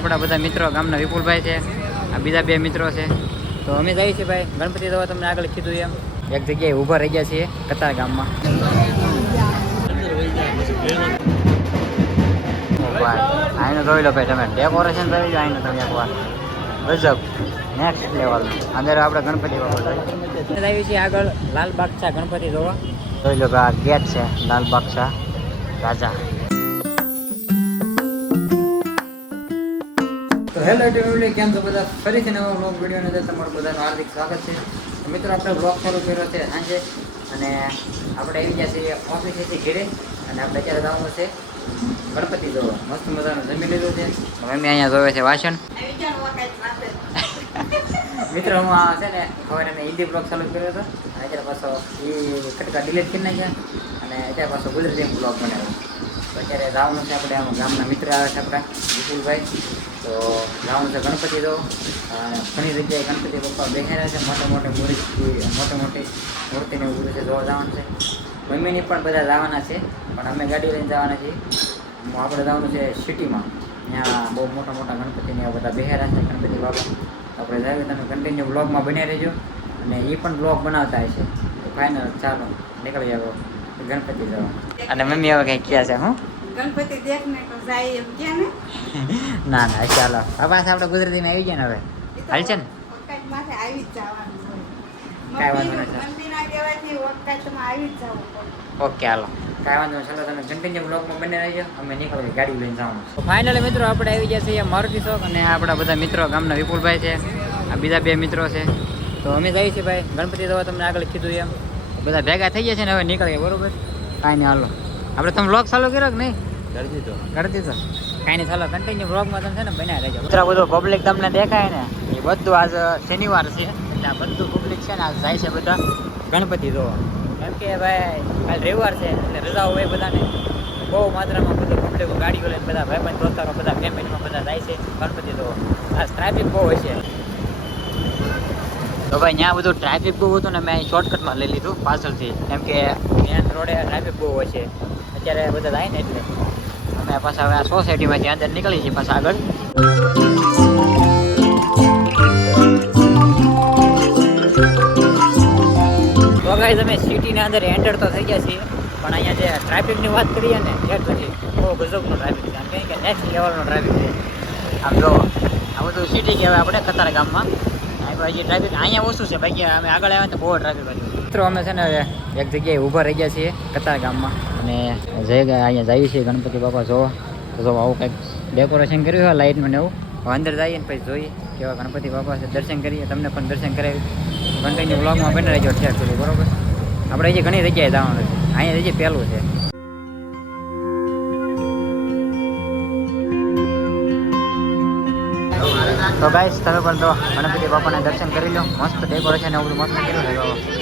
આપણા બધા મિત્રો ગામના વિપુલભાઈ છે, આ બીજા બે મિત્રો છે. તો અમે જઈએ છીએ ભાઈ ગણપતિ દવા, તમને આગળ કીધું એમ એક જગ્યાએ ઊભા રહી ગયા છીએ કતાર ગામમાં. આઈને જોઈ લો ભાઈ, તમે ડેકોરેશન કરી લો આઈને તમે એકવાર, ગજબ નેક્સ્ટ લેવલ. અંદર આપણે ગણપતિ બાપા આવી છીએ આગળ લાલબાગ શાહ ગણપતિ જોવા. જોઈ લો ભાઈ આ ગેટ છે લાલબાગ શાહ રાજા. તો હેલો ફેમિલી, કેમ છો બધા? ફરીથી નવા બ્લોગ વિડીયોની અંદર તમારું બધાનું હાર્દિક સ્વાગત છે. મિત્રો આપણે બ્લોગ શરૂ કર્યો છે સાંજે, અને આપણે આવી ગયા છીએ ઓફિસેથી ઘેરે, અને આપણે અત્યારે જવાનું છે ગણપતિ જોવા. મસ્ત મજાનું જમી લીધું છે. મમ્મી અહીંયા જોવે છે વાસણ. મિત્રો હું આ છે ને ખબર એને હિન્દી બ્લોગ ચાલુ કર્યો હતો, અને અત્યારે પાછો એ કટકા ડિલીટ કરી નાખ્યા, અને અત્યારે પાછો ગુજરાતી બ્લોગ બનાવ્યો. તો અત્યારે જવાનું છે આપણે આમ ગામના મિત્ર આવે છે આપણા વિપુલભાઈ. તો જવાનું છે ગણપતિ જો. ઘણી જગ્યાએ ગણપતિ પપ્પા બેઠેલા છે, મોટી મોટી મૂર્તિને એવું બધું છે જોવા જવાનું છે. મમ્મીની પણ બધા જવાના છે, પણ અમે ગાડી લઈને જવાના છીએ. આપણે જવાનું છે સિટીમાં, ત્યાં બહુ મોટા ગણપતિને બધા બેહેરા છે ગણપતિ બાબા. આપણે જાય તમે કન્ટિન્યુ બ્લોગમાં બની રહેજો, અને એ પણ બ્લોગ બનાવતા હશે. તો ફાઇનલ ચાલો નીકળી જાવ ગણપતિ જવા. અને મમ્મી હવે કંઈક કહે છે હું ગણપતિ દેખને તો જાય એમ કે ને. ના ચાલો આ પાસે આપણે ગુજરાતીમાં આવી જાય ને હવે હાલ છે ને. વખત માથે આવી જ જવાનું કાંઈ વાંધો નથી. મંદિરના કહેવાથી વખતમાં આવી જ જવું પડે. ઓકે હાલો કાંઈ વાંધો નહીં, ચાલો તમે કન્ટિન્યુ બ્લોગમાં બને રહેજો. અમે નીકળી ગાડી લઈને જવાનું. તો ફાઇનલી મિત્રો આપણે આવી ગયા છીએ મારુતિ ચોક, અને આપણા બધા મિત્રો ગામના વિપુલભાઈ છે, આ બીજા બે મિત્રો છે. તો અમે જઈએ છીએ ભાઈ ગણપતિ દવા, તમને આગળ કીધું એમ બધા ભેગા થઈ ગયા છે ને હવે નીકળીએ. બરોબર કાંઈ નહીં હાલો. આપણે તમે બ્લોગ ચાલુ કર્યો કે નહીં? કરી દીધો. કાંઈ નહીં ચાલો કન્ટિન્યુ બ્લોગમાં તમે છે ને બનાવી રહેજો. મિત્રો બધું પબ્લિક તમને દેખાય ને એ બધું આજ શનિવાર છે, એટલે આ બધું પબ્લિક છે ને આજ જાય છે બધા ગણપતિ જોવા. કેમ કે ભાઈ કાલ રવિવાર છે એટલે રજાઓ હોય બધાને. બહુ માત્રામાં બધું પબ્લિકો ગાડીઓ લઈને બધા ભાઈબંધ દોસ્તારો બધા ફેમિલીમાં બધા જાય છે ગણપતિ જોવા. આજ ટ્રાફિક બહુ હોય છે. તો ભાઈ ત્યાં બધું ટ્રાફિક બહુ હતું ને મેં અહીં શોર્ટકટમાં લઈ લીધું પાછળથી, કેમ કે મેન રોડે ટ્રાફિક બહુ હોય છે અત્યારે બધા જાય ને, એટલે અમે પાછા હવે આ સોસાયટીમાંથી અંદર નીકળી છીએ પાછા આગળ. તો ભાઈ તમે સિટીની અંદર એન્ટર તો થઈ ગયા છીએ, પણ અહીંયા જે ટ્રાફિકની વાત કરીએ ને એ પછી બહુ ગજબનો ટ્રાફિક છે, કેમ કે નેક્સ્ટ લેવલનો ટ્રાફિક છે. આમ જો આ બધું સિટી કહેવાય આપણે કતાર ગામમાં. હજી ટ્રાફિક અહીંયા ઓછું છે, બાકી અમે આગળ આવ્યા તો બહુ ટ્રાફિક હતું. મિત્રો અમે છે ને એક જગ્યાએ ઊભા રહી ગયા છીએ કતાર ગામમાં, અને અહીંયા જઈએ છીએ ગણપતિ બાપા જોવા. તો જો આવું કંઈક ડેકોરેશન કર્યું હોય લાઇટમાં ને એવું. અંદર જઈએ ને પછી જોઈએ કેવા ગણપતિ બાપા છે, દર્શન કરીએ, તમને પણ દર્શન કરાવી. કન્ટિન્યુ બ્લોગમાં બની રહેજો ઠેર સુધી. બરોબર આપણે હજી ઘણી જગ્યાએ જવાનું છે, અહીંયા હજી પહેલું છે. તો ગાઈસ તમે પણ તો ગણપતિ બાપાના દર્શન કરી લો. મસ્ત ડેકોરેશન એવું બધું મસ્ત કર્યું છે.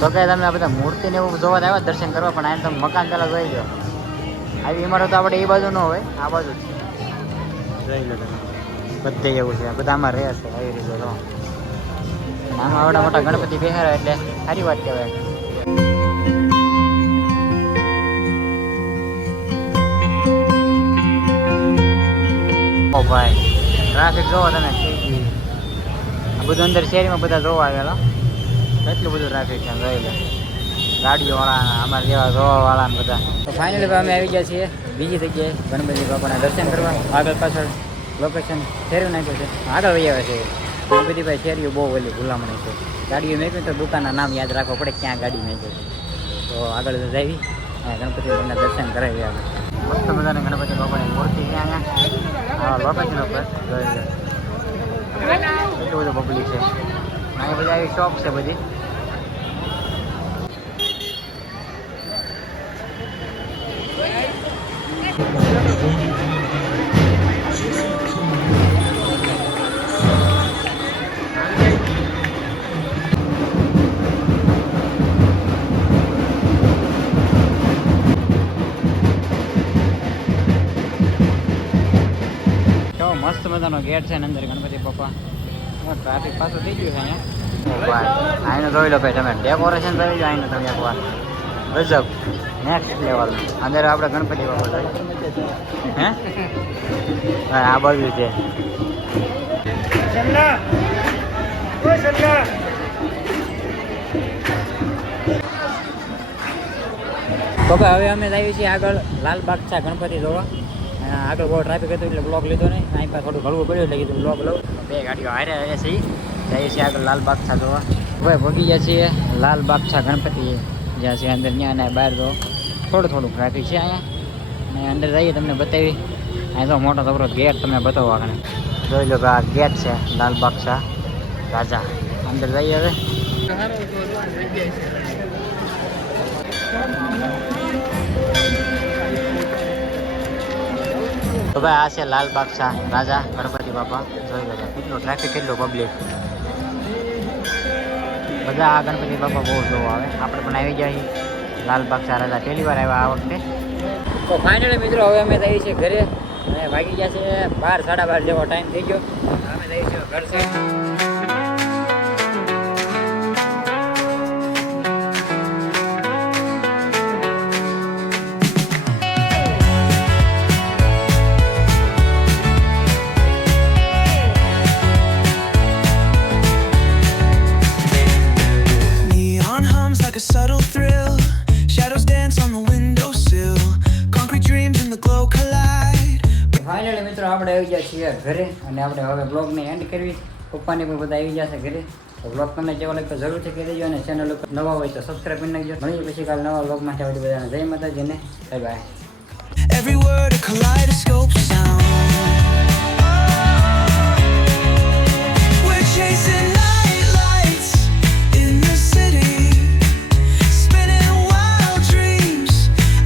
તો કે તમે આ બધા મૂર્તિને એવું જોવા આવ્યા દર્શન કરવા, પણ આને તમે મકાન પહેલાં જોઈ લો. આવી ઇમારત આપણે એ બાજુ ન હોય, આ બાજુ જ જોઈ લો તમે. બધે એવું છે, બધા આમાં રહે છે આવી રીતે. જો આમાં આવડા મોટા ગણપતિ બેહારા એટલે સારી વાત કહેવાય. ઓ ભાઈ ટ્રાફિક જોવો તમે, આ બધું અંદર શેરીમાં બધા જોવા આવેલા. એટલું બધું ટ્રાફિક છે જોઈ લે, ગાડીઓવાળા અમારા જેવા જોવાવાળા ને બધા. તો ફાઇનલી અમે આવી ગયા છીએ બીજી જગ્યાએ ગણપતિ બાપાના દર્શન કરવા. આગળ પાછળ લોકેશન ફેરવી નાખ્યું છે, આગળ વહી આવે છે. ગણપતિ ભાઈ શેરીઓ બહુ ઓલી ભૂલામણી છે. ગાડીઓ મેળવી તો દુકાનના નામ યાદ રાખવા પડે ક્યાં ગાડી મેળવી છે. તો આગળ જઈ ગણપતિ બાપાના દર્શન કરાવી આવે. મસ્ત મજાની ગણપતિ બાપાની મૂર્તિ છે અહીંયા લોકેશન ઉપર જોઈ લે. એટલું બધું પબ્લિક છે. અહીં બધી આવી શોપ છે બધી. કેવો મસ્ત મજાનો ગેટ છે ને અંદર ગણપતિ બાપા. ટ્રાફિક પાછું થઈ ગયું છે અહીંયા. આઈને જોઈ લો ભાઈ તમે ડેકોરેશન કરી લો આઈને તમે એકવાર ગજબ નેક્સ્ટ લેવલ. અંદર આપણે ગણપતિ બાપા હે આ બાજુ છે. તો ભાઈ હવે અમે જઈએ છીએ આગળ લાલબાગ છે ગણપતિ જોવા. આગળ બહુ ટ્રાફિક હતું એટલે બ્લોક લીધો નહીં. અહીં પાસે થોડું ઘડવું પડ્યું એટલે કીધું બ્લોક લઉં. બે ગાડીઓ હારે જઈએ છીએ આગળ લાલબાગ છે જોવા. ભાઈ ભોગી ગયા છીએ લાલબાગ છે ગણપતિ જ્યાં છે અંદર ત્યાં અને બહાર તો થોડું ટ્રાફિક છે અહીંયા. અને અંદર જઈએ તમને બતાવી. અહીં તો મોટો જબરો ગેટ તમને બતાવો આગળ જોઈ લો. આ ગેટ છે લાલબાગ છે રાજા. અંદર જઈએ હવે. તો ભાઈ આ છે લાલબાગ શાહ રાજા ગણપતિ બાપા. જોઈ લો કેટલો ટ્રાફિક કેટલો પબ્લિક. બધા આ ગણપતિ બાપા બહુ જોવા આવે. આપણે પણ આવી જાય લાલબાગ શાહ રાજા પહેલી વાર આવ્યા આ વખતે. તો ફાઇનલી મિત્રો હવે અમે જઈએ છીએ ઘરે. અને વાગી ગયા છે 12 સાડા 12 જેવો ટાઈમ થઈ ગયો. અમે જઈએ છીએ ઘર side. A subtle thrill, shadows dance on the windowsill, concrete dreams in the glow collide. Finally મિત્રો આપણે આવી ગયા છીએ ઘરે અને આપણે હવે બ્લોગને એન્ડ કરવી. પપ્પાને પણ બધા આવી ગયા છે ઘરે. તો બ્લોગ તમને કેવો લાગે તો જરૂરથી કહી દેજો અને ચેનલ ઉપર નવા હોય તો સબસ્ક્રાઈબ કરી નાખજો. મળીએ પછી કાલ નવા બ્લોગમાં. ત્યાં બધાને જય માતાજીને bye bye. Every word a kaleidoscope sound.